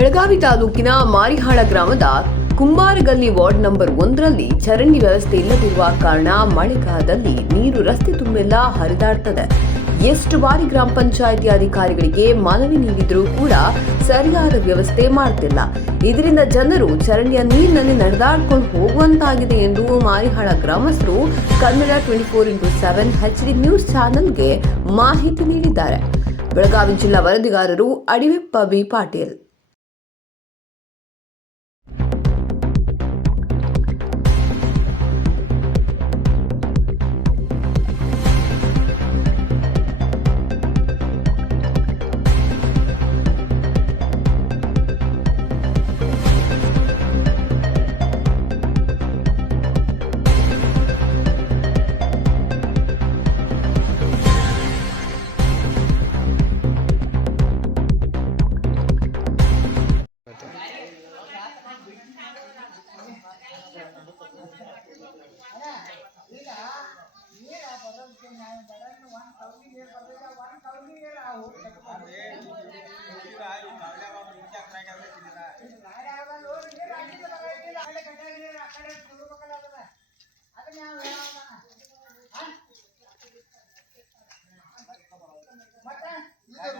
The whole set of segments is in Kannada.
ಬೆಳಗಾವಿ ತಾಲೂಕಿನ ಮಾರಿಹಾಳ ಗ್ರಾಮದ ಕುಂಬಾರಗಲ್ಲಿ ವಾರ್ಡ್ ನಂಬರ್ 1ರಲ್ಲಿ ಚರಂಡಿ ವ್ಯವಸ್ಥೆ ಇಲ್ಲದಿರುವ ಕಾರಣ ಮಳೆಗಾಲದಲ್ಲಿ ನೀರು ರಸ್ತೆ ತುಂಬೆಲ್ಲ ಹರಿದಾಡ್ತದೆ. ಎಷ್ಟು ಬಾರಿ ಗ್ರಾಮ ಪಂಚಾಯಿತಿ ಅಧಿಕಾರಿಗಳಿಗೆ ಮನವಿ ನೀಡಿದ್ರೂ ಕೂಡ ಸರಿಯಾದ ವ್ಯವಸ್ಥೆ ಮಾಡ್ತಿಲ್ಲ. ಇದರಿಂದ ಜನರು ಚರಂಡಿಯ ನೀರಿನಲ್ಲಿ ನಡೆದಾಡ್ಕೊಂಡು ಹೋಗುವಂತಾಗಿದೆ ಎಂದು ಮಾರಿಹಾಳ ಗ್ರಾಮಸ್ಥರು ಕನ್ನಡ 24x7 HD ನ್ಯೂಸ್ ಚಾನೆಲ್ಗೆ ಮಾಹಿತಿ ನೀಡಿದ್ದಾರೆ. ಬೆಳಗಾವಿ ಜಿಲ್ಲಾ ವರದಿಗಾರರು ಅಡಿವೆಪ್ಪ ಬಿ ಪಾಟೀಲ್.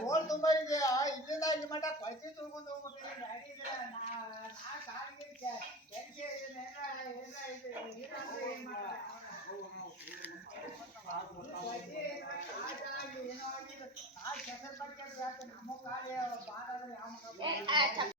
ರೋಡ್ ತುಂಬಾ ಇದೆಯಾ ಇಲ್ಲಿಂದ ಇಲ್ಲಿ ಮಟ್ಟ ಕೊಳಚೆ ತುಳ್ಕೊಂಡು ಹೋಗ್ಬೇಕು ಗಾಡಿ ನಾ ಕಾಲಿಗೆ ಕೆಂಚೆ ಏನೋ ಆಗಿದೆ ಕಾಲು ಕೆಸರು ಬಗ್ಗೆ ನಮ್ಮ ಕಾಲೇ ಬಾರ ಯಾವ